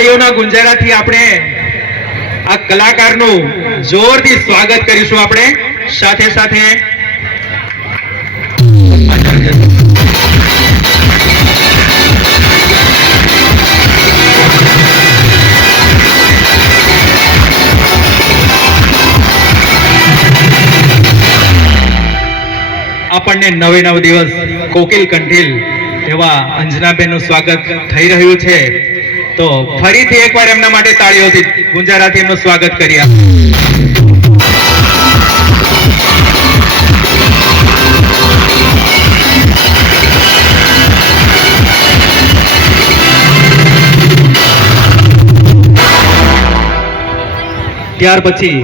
તાળીઓના ગુંજારાથી આપણે આ કલાકારનું જોરથી સ્વાગત કરીશું. આપણે સાથે સાથે આપણને નવે નવ દિવસ કોકિલ કંઠીલ એવા અંજનાબેનનું સ્વાગત થઈ રહ્યું છે. તો ફરીથી એકવાર એમના માટે તાળીઓથી ગુંજારાથી એમનું સ્વાગત કરીએ. ત્યાર પછી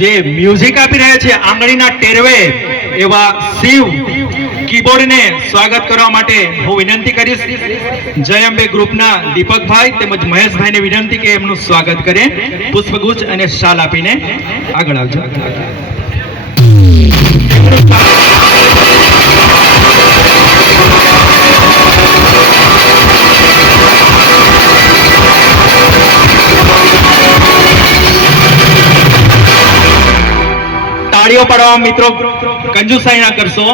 જે મ્યુઝિક આપી રહ્યા છે આંગળીના ટેરવે એવા શિવ કીબોર્ડને સ્વાગત કરવા માટે હું વિનંતી કરીશ. જય અંબે ગ્રુપના દીપકભાઈ તેમજ મહેશભાઈને વિનંતી કે એમનું સ્વાગત કરે. પુષ્પગુચ્છ અને શાલ આપીને આગળ આવજો. તાળીઓ પાડવા મિત્રો કંજુસાઈ ના કરશો.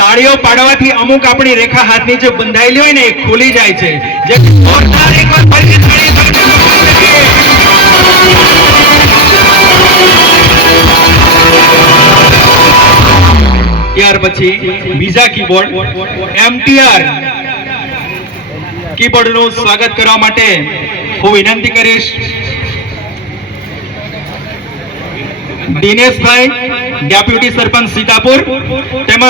તાળીઓ પાડવાથી અમુક આપણી રેખા હાથની જે બંધાયેલી હોય ને એ ખુલી જાય છે. જે ત્યાર પછી બીજા કીબોર્ડ MTR કીબોર્ડ નું સ્વાગત કરવા માટે હું વિનંતી કરીશ દિનેશભાઈ, ડેપ્યુટી સરપંચ સીતાપુર તેમજ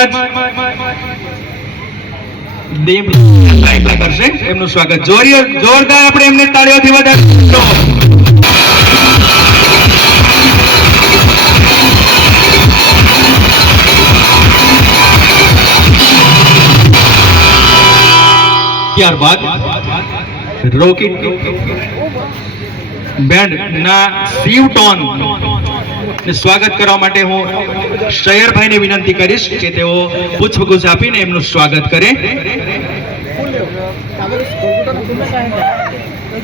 કરશે એમનું સ્વાગત. જોરદાર આપણે એમને તાળીઓથી વધારીશું. ત્યારબાદ રોકેટ બેન્ડ ના શિવ ટોન સ્વાગત કરવા માટે હું શયરભાઈને વિનંતી કરીશ કે તેઓ પુષ્પગુચ્છ આપીને એમનું સ્વાગત કરે.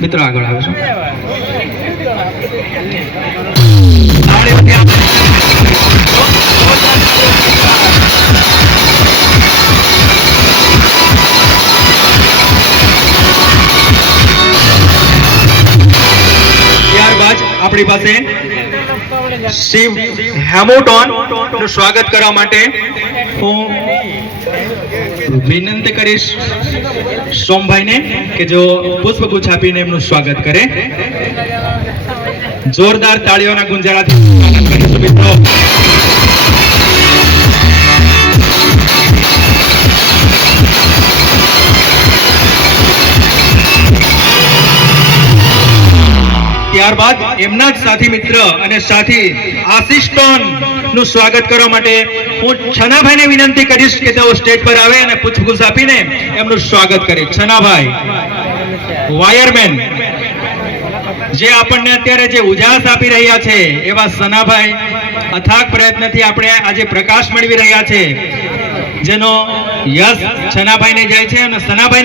મિત્રો આગળ આવશો. ત્યારબાદ આપણી પાસે શિવ હેમોટોન નું સ્વાગત કરવા માટે હું વિનંતી કરીશ સોમભાઈને કે જો પુષ્પગુચ્છ આપીને એમનું સ્વાગત કરે. જોરદાર તાળીઓના ગુંજારાથી સ્વાગત કરીશું મિત્રો. ત્યારબાદ એમના જ સાથી મિત્ર અને સાથી આશિષ ટોન નું સ્વાગત કરવા માટે હું છનાભાઈને વિનંતી કરીશ કે તેઓ સ્ટેજ પર આવે અને પુષ્પગુચ્છ આપીને એમનું સ્વાગત કરે. છનાભાઈ વાયરમેન જે આપણને અત્યારે જે ઉજાસ આપી રહ્યા છે એવા સનાભાઈ અથાગ પ્રયત્નથી આપણે આજે પ્રકાશ મેળવી રહ્યા છે, જેનો યશ છનાભાઈને જાય છે અને સનાભાઈ